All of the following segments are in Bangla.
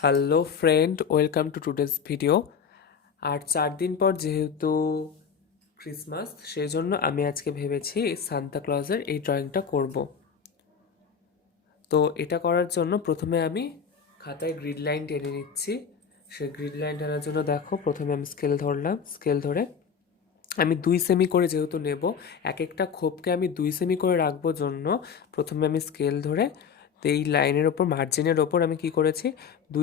Hello friend, welcome to today's video. আর 4 দিন পর যেহেতু ক্রিসমাস, সেই জন্য আমি আজকে ভেবেছি সান্তা ক্লজের এই ড্রয়িংটা করব। তো এটা করার জন্য প্রথমে আমি খাতায় গ্রিড লাইন টেনে নিচ্ছি। সেই গ্রিড লাইন টানার জন্য দেখো, প্রথমে আমি স্কেল ধরলাম। স্কেল ধরে আমি 2 সেমি করে যেহেতু নেব, এক একটা খোপকে আমি 2 সেমি করে রাখবো জন্য প্রথমে আমি স্কেল ধরে তো এই লাইনের ওপর, মার্জিনের ওপর আমি কি করেছি, 2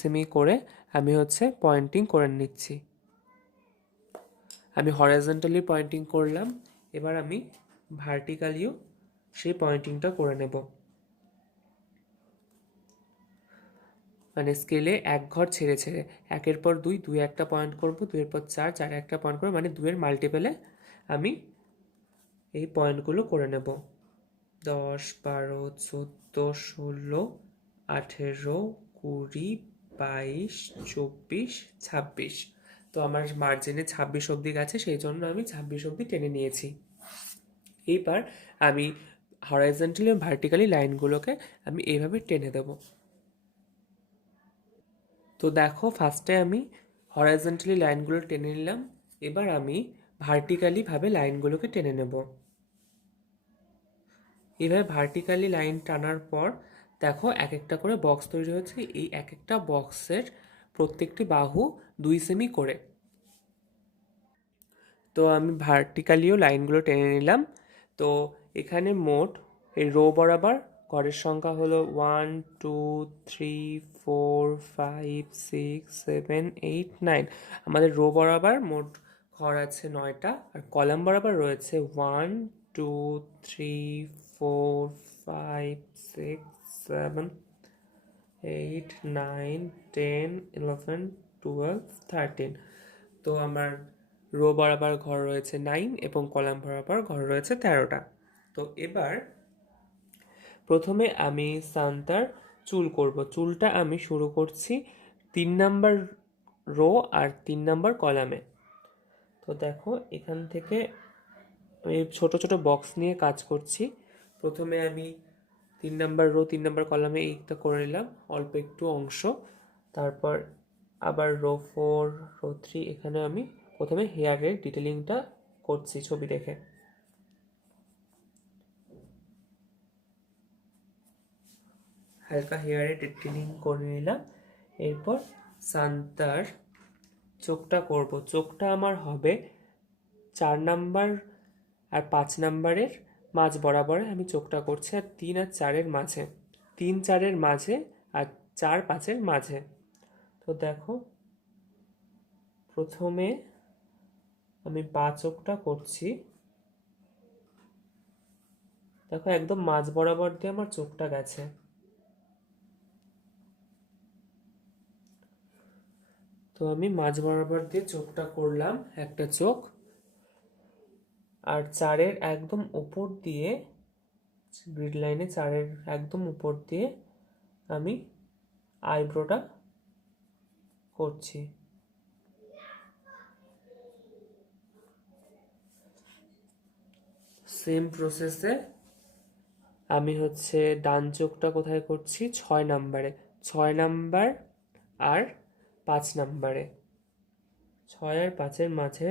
সেমি করে আমি পয়েন্টিং করে নিচ্ছি। আমি হরাইজন্টালি পয়েন্টিং করলাম, এবার আমি ভার্টিক্যালিও সেই পয়েন্টিংটা করে নেব। মানে স্কেলে এক ঘর ছেড়ে ছেড়ে, একের পর দুই, দুই একটা পয়েন্ট করব, দুইয়ের পর চার, চারে একটা পয়েন্ট করবো, মানে দুইয়ের মাল্টিপেলে আমি এই পয়েন্টগুলো করে নেব। 10, 12, 14, 16, 18, 20, 22, 24, 26। তো আমার মার্জিনে 26 অবধি গেছে, সেই জন্য আমি 26 অবধি টেনে নিয়েছি। এইবার আমি হরাইজন্টালি এবং ভার্টিক্যালি লাইনগুলোকে আমি এইভাবে টেনে দেব। তো দেখো, ফার্স্টে আমি হরাইজন্টালি লাইনগুলো টেনে নিলাম, এবার আমি ভার্টিক্যালিভাবে লাইনগুলোকে টেনে নেব। এইভাবে ভার্টিক্যালি লাইন টানার পর দেখো এক একটা করে বক্স তৈরি হচ্ছে। এই এক একটা বক্সের প্রত্যেকটি বাহু 2 সেমি করে। তো আমি ভার্টিক্যালিও লাইনগুলো টেনে নিলাম। তো এখানে মোট এই রো বরাবর ঘরের সংখ্যা হলো 1, 2, 3, 4, 5, 6, 7, 8, 9। আমাদের রো বরাবর মোট ঘর আছে 9টা, আর কলাম বরাবর রয়েছে 1, 2, 3, 4, 5, 6, 7, 8, 9, 10, 11, 12, 13। তো আমার রো বরাবর ঘর রয়েছে 9 এবং কলাম বরাবর ঘর রয়েছে 13টা। তো এবার প্রথমে আমি সান্তার চুল করব। চুলটা আমি শুরু করছি 3 নাম্বার রো আর 3 নাম্বার কলামে। তো দেখো, এখান থেকে আমি ছোট ছোট বক্স নিয়ে কাজ করছি। প্রথমে আমি 3 নাম্বার রো, 3 নাম্বার কলামে এইটা করে নিলাম অল্প একটু অংশ। তারপর আবার রো 4, রো 3, এখানে আমি প্রথমে হেয়ারের ডিটেলিংটা করছি ছবি দেখে। হালকা হেয়ারে ডিটেলিং করে নিলাম। এরপর সান্তার চোখটা করব। চোখটা আমার হবে 4 নাম্বার আর 5 নাম্বারের মাঝ বরাবরে আমি চোখটা করছি, আর 3 আর 4-এর মাঝে, 3-4-এর মাঝে, আর 4-5-এর মাঝে। তো দেখো, প্রথমে আমি চোখটা করছি। দেখো, একদম মাঝ বরাবর দিয়ে আমার চোখটা গেছে। তো আমি মাঝ বরাবর দিয়ে চোখটা করলাম, একটা চোখ। আর 4-এর একদম উপর দিয়ে, গ্রিড লাইনে 4-এর একদম উপর দিয়ে আমি আইব্রোটা করছি। সেম প্রসেসে আমি ডান চোখটা কোথায় করছি, 6 নাম্বারে। 6 নাম্বার আর 5 নাম্বারে, 6 আর 5-এর মাঝে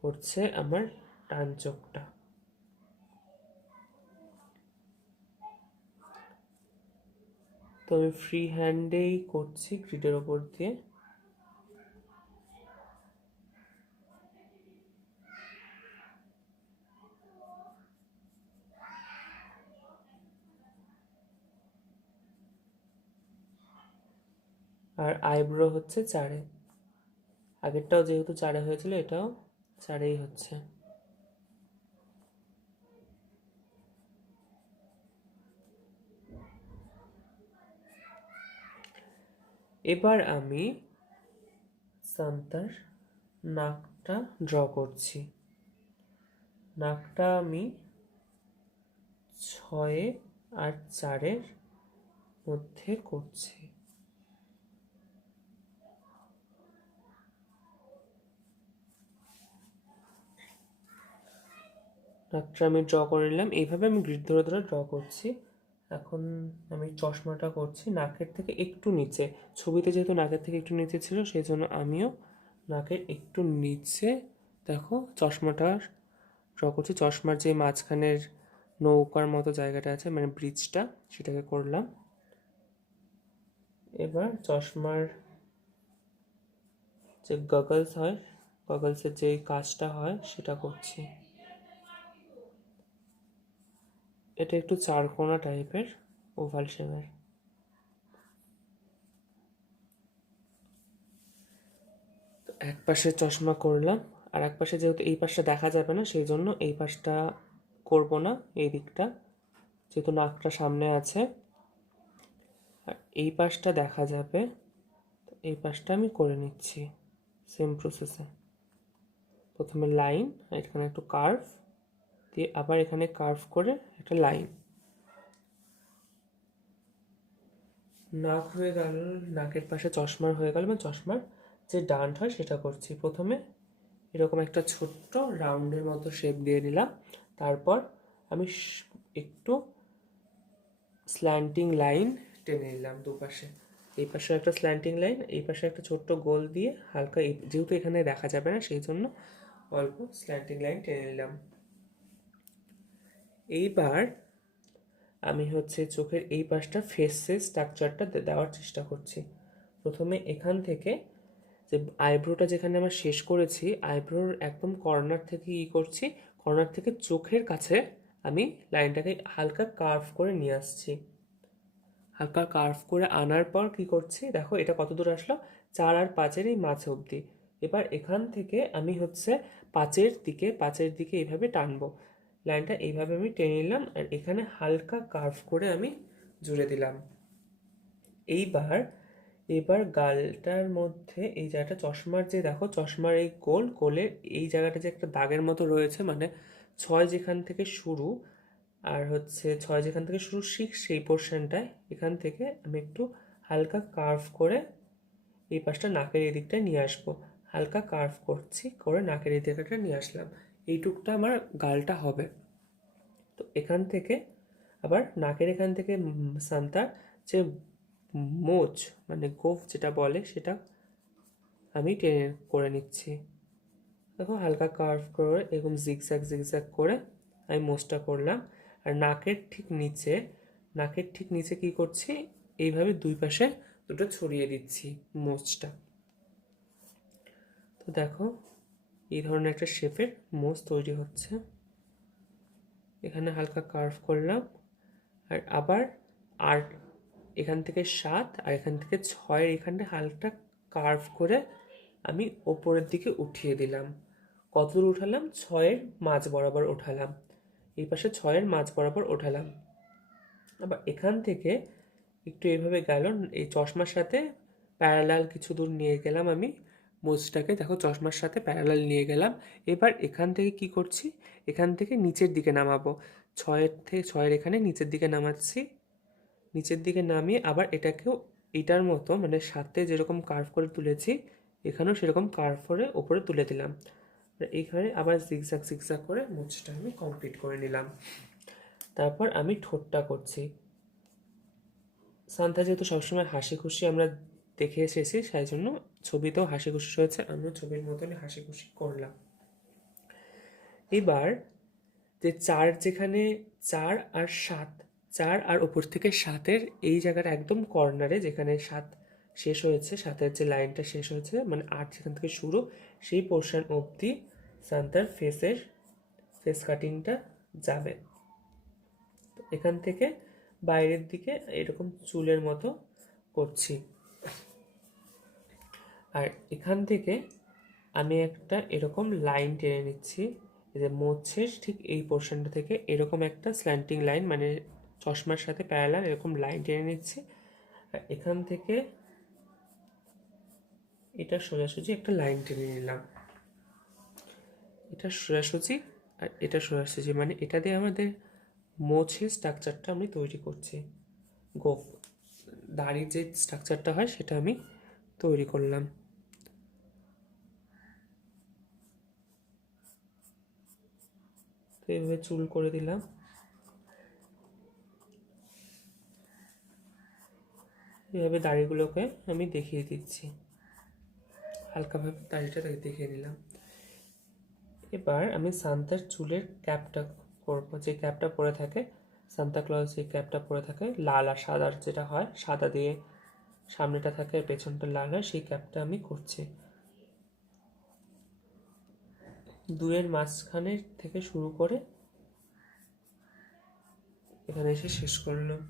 পড়ছে আমার ডান চোখটা। তো আমি ফ্রি হ্যান্ডেই করছি গ্রিডের ওপর দিয়ে। আর আইব্রো হচ্ছে 4-এ। আগেরটাও যেহেতু 4-এ হয়েছিল, এটাও 4-এই হচ্ছে। এবার আমি সান্তার নাকটা ড্র করছি। নাকটা আমি 6 আর 4-এর মধ্যে করছি। নাকটা আমি ড্র করে নিলাম। এইভাবে আমি গ্রিড ধরে ধরে ড্র করছি। এখন আমি চশমাটা করছি নাকের থেকে একটু নিচে। ছবিতে যেহেতু নাকের থেকে একটু নিচে ছিল, সেই জন্য আমিও নাকের একটু নিচে দেখো চশমাটা ড্র করছি। চশমার যে মাঝখানের নৌকার মতো জায়গাটা আছে, মানে ব্রিজটা, সেটাকে করলাম। এবার চশমার যে গগলস হয়, গগলসের যে কাজটা হয় সেটা করছি। এটা একটু চারকোনা টাইপের, ওভাল শেপের। তো এক পাশে চশমা করলাম, আর এক পাশে যেহেতু এই পাশটা দেখা যাবে না, সেই জন্য এই পাশটা করব না, এই দিকটা যেহেতু নাকটা সামনে আছে। আর এই পাশটা দেখা যাবে, তো এই পাশটা আমি করে নিচ্ছি সেম প্রসেসে। প্রথমে লাইন, এখানে একটু কার্ভ দিয়ে আবার এখানে কার্ভ করে একটা লাইন। নাক হয়ে গেল, নাকের পাশে চশমার হয়ে গেল, মানে চশমার যে ডান্ট হয় সেটা করছি। প্রথমে এরকম একটা ছোট্ট রাউন্ডের মতো শেপ দিয়ে নিলাম। তারপর আমি একটু স্ল্যান্টিং লাইন টেনে নিলাম দুপাশে। এই পাশে একটা স্ল্যান্টিং লাইন, এই পাশে একটা ছোট্ট গোল দিয়ে হালকা, যেহেতু এখানে দেখা যাবে না সেই জন্য অল্প স্ল্যান্টিং লাইন টেনে নিলাম। এইবার আমি চোখের এই পাশটা ফেসের স্ট্রাকচারটা দেওয়ার চেষ্টা করছি। প্রথমে এখান থেকে যে আইব্রোটা যেখানে আমরা শেষ করেছি, আইব্রোর একদম কর্নার থেকে করছি, কর্নার থেকে চোখের কাছে আমি লাইনটাকে হালকা কার্ভ করে নিয়ে আসছি। হালকা কার্ভ করে আনার পর কি করছি দেখো, এটা কত দূর আসলো, 4 আর 5-এর এই মাঝে অবধি। এবার এখান থেকে আমি পাঁচের দিকে এইভাবে টানবো। লাইনটা এইভাবে আমি টেনে নিলাম, আর এখানে হালকা কার্ভ করে আমি জুড়ে দিলাম। এইবার এবার গালটার মধ্যে এই জায়গাটা, চশমার যে দেখো, চশমার এই কোলের এই জায়গাটা যে একটা দাগের মতো রয়েছে, মানে 6 যেখান থেকে শুরু, আর 6 যেখান থেকে শুরু সেই পোর্শনটায়, এখান থেকে আমি একটু হালকা কার্ভ করে এই পাশটা নাকের এই দিকটা নিয়ে আসবো। হালকা কার্ভ করছি, করে নাকের এই দিকটা নিয়ে আসলাম। এইটুকটা আমার গালটা হবে। তো এখান থেকে আবার নাকের এখান থেকে সান্তার যে মোচ, মানে গোফ যেটা বলে, সেটা আমি টেনে করে নিচ্ছি। দেখো হালকা কার্ভ করে এরকম জিগজ্যাগ করে আমি মোচটা করলাম। আর নাকের ঠিক নিচে কি করছি, এইভাবে দুই পাশে দুটো ছড়িয়ে দিচ্ছি মোচটা। তো দেখো এই ধরনের একটা শেপের মোচ তৈরি হচ্ছে। এখানে হালকা কার্ভ করলাম, আর আবার আর এখান থেকে 7 আর এখান থেকে 6-এর এখানটা হালকা কার্ভ করে আমি ওপরের দিকে উঠিয়ে দিলাম। কতদূর উঠালাম, 6-এর মাঝ বরাবর উঠালাম, এই পাশে 6-এর মাঝ বরাবর উঠালাম। আবার এখান থেকে একটু এইভাবে গেল, এই চশমার সাথে প্যারালাল কিছু দূর নিয়ে গেলাম আমি মোজটাকে, দেখো চশমার সাথে প্যারালাল নিয়ে গেলাম। এবার এখান থেকে কি করছি, এখান থেকে নিচের দিকে নামাবো। 6-এর এখানে নিচের দিকে নামাচ্ছি, নিচের দিকে নামিয়ে আবার এটাকেও এইটার মতো, মানে সাথে যেরকম কার্ভ করে তুলেছি, এখানেও সেরকম কার্ভ করে ওপরে তুলে দিলাম। এইখানে আবার জিগজ্যাগ করে মোচটা আমি কমপ্লিট করে নিলাম। তারপর আমি ঠোঁটটা করছি। সান্তা যেহেতু সবসময় হাসি খুশি আমরা দেখে এসেছি, সেই জন্য ছবিতেও হাসি খুশি হয়েছে, আমিও ছবির মতনই হাসি খুশি করলাম। এবার যে 4 যেখানে 4 আর 7, 4 আর উপর থেকে 7-এর এই জায়গাটা একদম কর্নারে, যেখানে 7 শেষ হয়েছে, 7-এর যে লাইনটা শেষ হয়েছে, মানে 8 যেখান থেকে শুরু, সেই পোর্শন অবধি সান্তার ফেস কাটিংটা যাবে। এখান থেকে বাইরের দিকে এরকম চুলের মতো করছি। আর এখান থেকে আমি একটা এরকম লাইন টেনে নিচ্ছি, যে মোছের ঠিক এই পোর্শনটা থেকে এরকম একটা স্ল্যান্টিং লাইন, মানে চশমার সাথে প্যারালাল এরকম লাইন টেনে নিচ্ছি। আর এখান থেকে এটা সোজাসুজি একটা লাইন টেনে নিলাম, এটা সোজাসুজি আর এটা সোজাসুজি, মানে এটা দিয়ে আমাদের মোছের স্ট্রাকচারটা আমি তৈরি করছি। দাড়ির যে স্ট্রাকচারটা হয় সেটা আমি তৈরি করলাম। তো এইভাবে চুল করে দিলাম। এইভাবে দাড়িগুলোকে আমি দেখিয়ে দিচ্ছি, হালকাভাবে দাড়িটা দেখিয়ে দিলাম। এবার আমি সান্তার চুলের ক্যাপটা করবো, যে ক্যাপটা পরে থাকে সান্তা ক্লজ, যে ক্যাপটা পরে থাকে লাল আর সাদার, যেটা হয় সাদা দিয়ে সামনেটা থাকে পেছনটা লাল হয়, সেই ক্যাপটা আমি করছি। দুয়ের মাঝখানে থেকে শুরু করে এখানে এসে শেষ করলাম।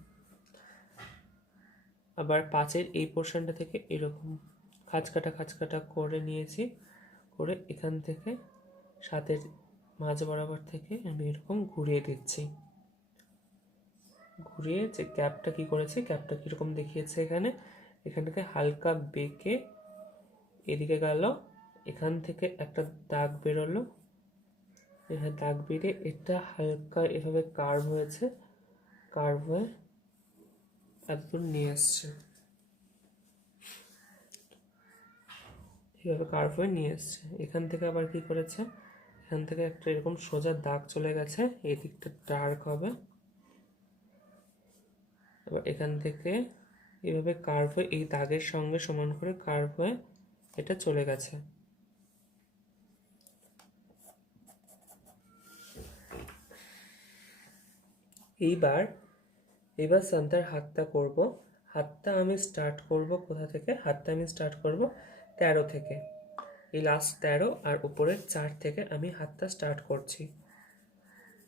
আবার 5-এর এই পোর্শনটা থেকে এরকম খাঁজ কাটা করে নিয়েছি, করে এখান থেকে 7-এর মাঝ বরাবর থেকে আমি এরকম ঘুরিয়ে দিচ্ছি। ঘুরিয়ে যে ক্যাপটা কি করেছি, ক্যাপটা কীরকম দেখিয়েছে এখান থেকে হালকা বেঁকে এদিকে গেল, এখান থেকে একটা দাগ বেরোলো, এখানে দাগ বেরিয়ে এটা হালকা এভাবে কার্ভ হয়েছে, কার্ভ হয়ে একদম নিয়ে আসছে, এভাবে কার্ভ হয়ে নিয়ে এসছে। এখান থেকে আবার কি করেছে, এখান থেকে একটা এরকম সোজা দাগ চলে গেছে, এই দিকটা ডার্ক হবে। এবার এখান থেকে এভাবে কার্ভ হয়ে এই দাগের সঙ্গে সমান করে কার্ভ হয়ে এটা চলে গেছে। এবার সান্তার হাতটা করব। হাতটা আমি স্টার্ট করব কোথা থেকে, হাতটা আমি স্টার্ট করব 13 থেকে, এই লাস্ট 13 আর উপরের 4 থেকে আমি হাতটা স্টার্ট করছি।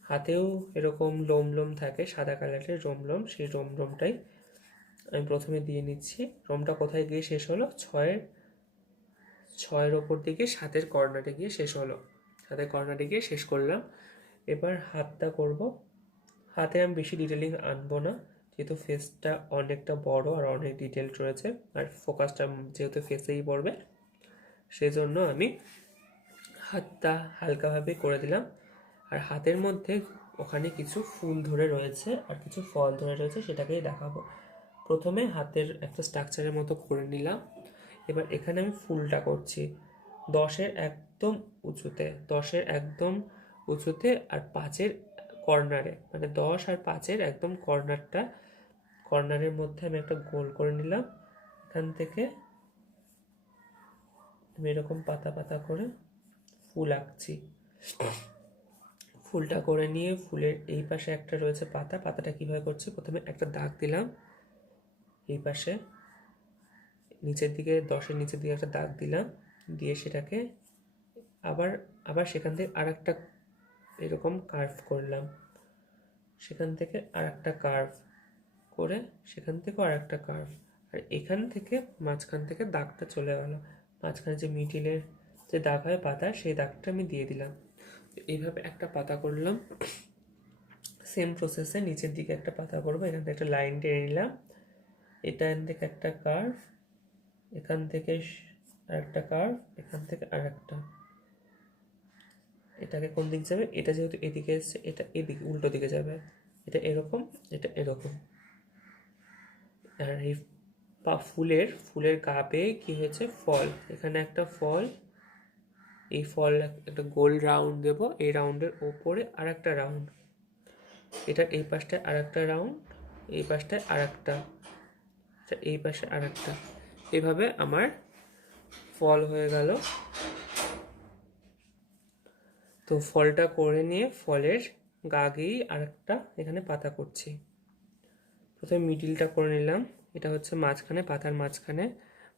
হাতেও এরকম লোম লোম থাকে, সাদা কালারের লোম, সেই লোমটাই আমি প্রথমে দিয়ে নিচ্ছি। লোমটা কোথায় গিয়ে শেষ হলো, 6-এর ওপর দিকে 7-এর কর্নারে গিয়ে শেষ হলো, 7-এর কর্নারে গিয়ে শেষ করলাম। এবার হাতটা করব। হাতে আমি বেশি ডিটেলিং আনবো না, যেহেতু ফেসটা অনেকটা বড় আর অনেক ডিটেল রয়েছে, আর ফোকাসটা যেহেতু ফেসেই পড়বে, সেজন্য আমি হাতটা হালকাভাবে করে দিলাম। আর হাতের মধ্যে ওখানে কিছু ফুল ধরে রয়েছে আর কিছু ফল ধরে রয়েছে, সেটাকেই দেখাবো। প্রথমে হাতের একটা স্ট্রাকচারের মতো করে নিলাম। এবার এখানে আমি ফুলটা করছি 10-এর একদম উঁচুতে আর 5-এর কর্নারে, মানে 10 আর 5-এর একদম কর্নারের মধ্যে আমি একটা গোল করে নিলাম। এখান থেকে আমি এরকম পাতা করে ফুল আঁকছি। ফুলটা করে নিয়ে ফুলের এই পাশে একটা রয়েছে পাতাটা কিভাবে করছি, প্রথমে একটা দাগ দিলাম এই পাশে, নিচের দিকে 10-এর নিচের দিকে একটা দাগ দিলাম, দিয়ে সেটাকে আবার সেখান থেকে আর একটা এরকম কার্ভ করলাম, সেখান থেকে আর একটা কার্ভ করে, সেখান থেকেও আর একটা কার্ভ, আর এখান থেকে মাঝখান থেকে দাগটা চলে গেল, মাঝখানে যে মিডিলের যে দাগ হয় পাতা, সেই দাগটা আমি দিয়ে দিলাম। এইভাবে একটা পাতা করলাম। সেম প্রসেসে নিচের দিকে একটা পাতা করবো, এখান থেকে একটা লাইন টেনে নিলাম, এখান থেকে একটা কার্ভ, এখান থেকে আর একটা কার্ভ, এখান থেকে আর একটা, এটাকে কোন দিক যাবে, এটা যেহেতু এদিকে এসছে এটা এদিকে উল্টো দিকে যাবে, এটা এরকম, এটা এরকম। আর এই ফুলের গাবে কি হয়েছে, ফল, এখানে একটা ফল, এই ফল একটা গোল রাউন্ড দেব, এই রাউন্ডের ওপরে আর একটা রাউন্ড, এটার এই পাশটায় আর একটা রাউন্ড, এই পাশটায় আর একটা, এই পাশে আর একটা, এভাবে আমার ফল হয়ে গেল। তো ফলটা করে নিয়ে ফলের গা গিয়েই আরেকটা এখানে পাতা করছি। প্রথমে মিডিলটা করে নিলাম, এটা হচ্ছে মাঝখানে, পাতার মাঝখানে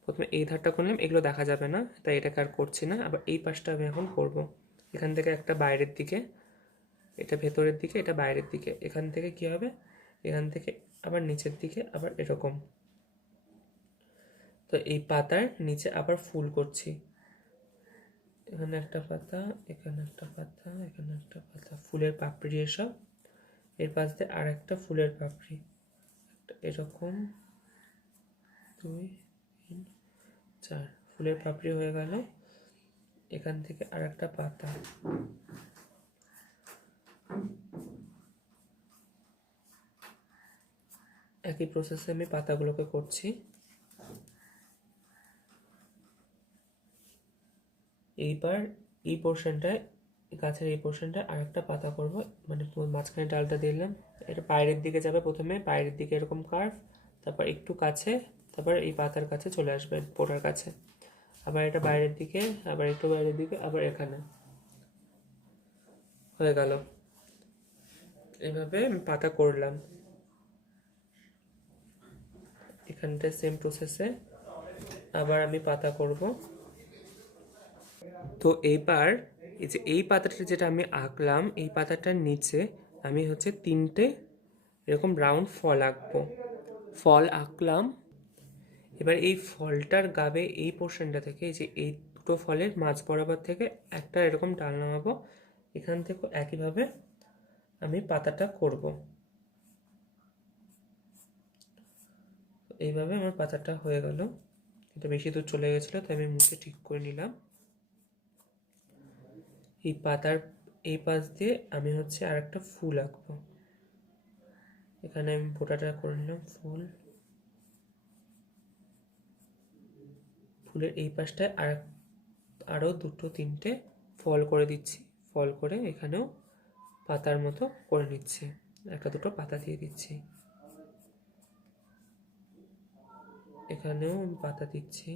প্রথমে এই ধারটা করলাম, এগুলো দেখা যাবে না তাই এটাকে আর করছি না। আবার এই পাশটা আমি এখন করব, এখান থেকে একটা বাইরের দিকে, এটা ভেতরের দিকে, এটা বাইরের দিকে, এখান থেকে কি হবে, এখান থেকে আবার নিচের দিকে, আবার এরকম। তো এই পাতার নিচে আবার ফুল করছি, এখানে একটা পাতা, এখানে একটা পাতা, এখানে একটা পাতা, ফুলের পাপড়ি এসব, এর পাশ দিয়ে আর একটা ফুলের পাপড়ি, এরকম 2 3 4 ফুলের পাপড়ি হয়ে গেল। এখান থেকে আর একটা পাতা, একই প্রসেসে আমি পাতাগুলোকে করছি। এইবার এই পোর্শনটায়, গাছের এই পোর্শনটায় আর একটা পাতা করব, মানে মাঝখানে ডালটা দিলাম, এটা বাইরের দিকে যাবে, প্রথমে বাইরের দিকে এরকম কার্ভ, তারপর একটু কাছে, তারপর এই পাতার কাছে চলে আসবে, পোটার কাছে, আবার এটা বাইরের দিকে, আবার একটু বাইরের দিকে, আবার এখানে হয়ে গেল। এভাবে আমি পাতা করলাম। এখানটা সেম প্রসেসে আবার আমি পাতা করব। তো এইবার এই যে এই পাতাটা যেটা আমি আঁকলাম, এই পাতাটার নিচে আমি হচ্ছে 3টে এরকম রাউন্ড ফল আঁকবো। ফল আঁকলাম। এবার এই ফলটার গাবে এই পোর্শনটা থেকে, এই যে এই দুটো ফলের মাঝ বরাবর থেকে একটা এরকম ডাল নামাবো। এখান থেকে একইভাবে আমি পাতাটা করব। এইভাবে আমার পাতাটা হয়ে গেল। এটা বেশি দূর চলে গেছিলো, তাই আমি মুছে ঠিক করে নিলাম। এই পাতার এই পাশ দিয়ে আমি হচ্ছে আর একটা ফুল আঁকবো। এখানে আমি ফোঁটাটা করে নিলাম ফুল। ফুলের এই পাশটায় আরও 2-3টে ফল করে দিচ্ছি। ফল করে এখানেও পাতার মতো করে নিচ্ছি, 1-2 পাতা দিয়ে দিচ্ছি। এখানেও আমি পাতা দিচ্ছি।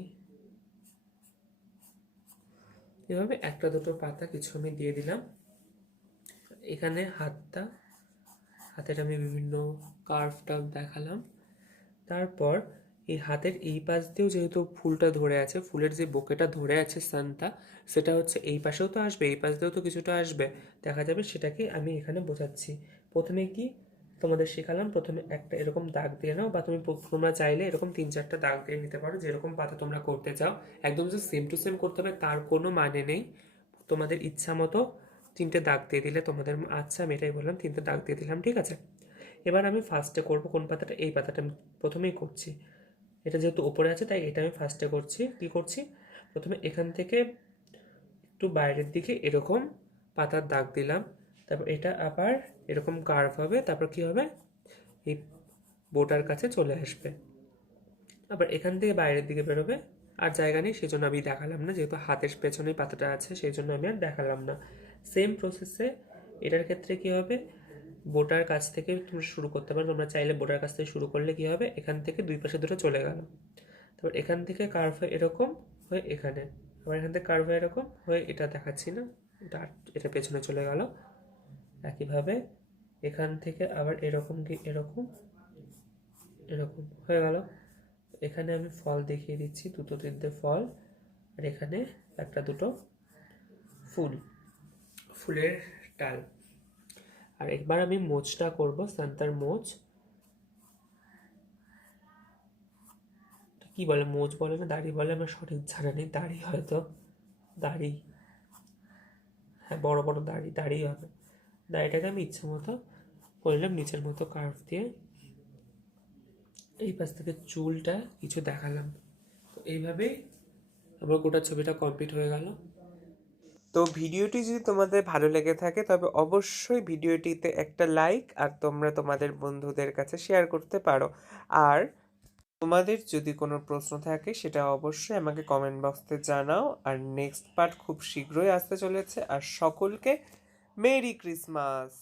এভাবে 1-2 পাতা কিছু আমি দিয়ে দিলাম। এখানে হাতের আমি বিভিন্ন কার্ভ টার্ভ দেখালাম। তারপর এই হাতের এই পাশ দিয়েও যেহেতু ফুলটা ধরে আছে, ফুলের যে বোকেটা ধরে আছে সানটা, সেটা হচ্ছে এই পাশেও তো আসবে, এই পাশ দিয়েও তো কিছুটা আসবে, দেখা যাবে। সেটাকে আমি এখানে বোঝাচ্ছি। প্রথমে কি তোমাদের শেখালাম, প্রথমে একটা এরকম দাগ দিয়ে নাও, বা তোমরা চাইলে এরকম 3-4টা দাগ দিয়ে নিতে পারো, যেরকম পাতা তোমরা করতে চাও। একদম যে সেম টু সেম করতে হবে তার কোনো মানে নেই। তোমাদের ইচ্ছা মতো 3টে দাগ দিয়ে দিলে তোমাদের, আচ্ছা আমি এটাই বললাম, 3টে দাগ দিয়ে দিলাম, ঠিক আছে। এবার আমি ফার্স্টে করব কোন পাতাটা, এই পাতাটা আমি প্রথমেই করছি। এটা যেহেতু ওপরে আছে তাই এটা আমি ফার্স্টে করছি। কি করছি, প্রথমে এখান থেকে একটু বাইরের দিকে এরকম পাতার দাগ দিলাম। তারপর এটা আবার এরকম কার্ভ হবে, তারপর কি হবে, এই বোটার কাছে চলে আসবে, আবার এখান থেকে বাইরের দিকে বেরোবে। আর জায়গা নেই, সেই জন্য আমি দেখালাম না, যেহেতু হাতের পেছনে পাতাটা আছে সেই জন্য আমি আর দেখালাম না। সেম প্রসেসে এটার ক্ষেত্রে কি হবে, বোটার কাছ থেকে তুমি শুরু করতে পারো। তোমরা চাইলে বোটার কাছ থেকে শুরু করলে কি হবে, এখান থেকে দুই পাশে দুটো চলে গেল। তারপর এখান থেকে কার্ভ হয়ে এরকম হয়ে এখানে, আবার এখান থেকে কার্ভ হয়ে এরকম হয়ে, এটা দেখাচ্ছি না, এটা পেছনে চলে গেল। একইভাবে এখান থেকে আবার এরকম কি এরকম এরকম হয়ে গেল। এখানে আমি ফল দেখিয়ে দিচ্ছি, 2-3টে ফল, আর এখানে 1-2 ফুলের ডাল। আর একবার আমি মোচটা করব, সান্তার মোচ। কি বলে, মোচ বলে না দাড়ি বলে, আমার সঠিক জানা নেই। দাড়ি হয়তো, দাড়ি, হ্যাঁ বড় বড় দাড়ি হবে। দাড়িটাকে আমি ইচ্ছে মতো করলাম, নিচের মতো কার্ভ দিয়ে। এই পাশ থেকে চুলটা কিছু দেখালাম। তো এইভাবেই আমার গোটা ছবিটা কমপ্লিট হয়ে গেল। তো ভিডিওটি যদি তোমাদের ভালো লেগে থাকে তবে অবশ্যই ভিডিওটিতে একটা লাইক আর তোমরা তোমাদের বন্ধুদের কাছে শেয়ার করতে পারো। আর তোমাদের যদি কোনো প্রশ্ন থাকে সেটা অবশ্যই আমাকে কমেন্ট বক্সে জানাও। আর নেক্সট পার্ট খুব শীঘ্রই আসতে চলেছে। আর সকলকে মেরি ক্রিসমাস।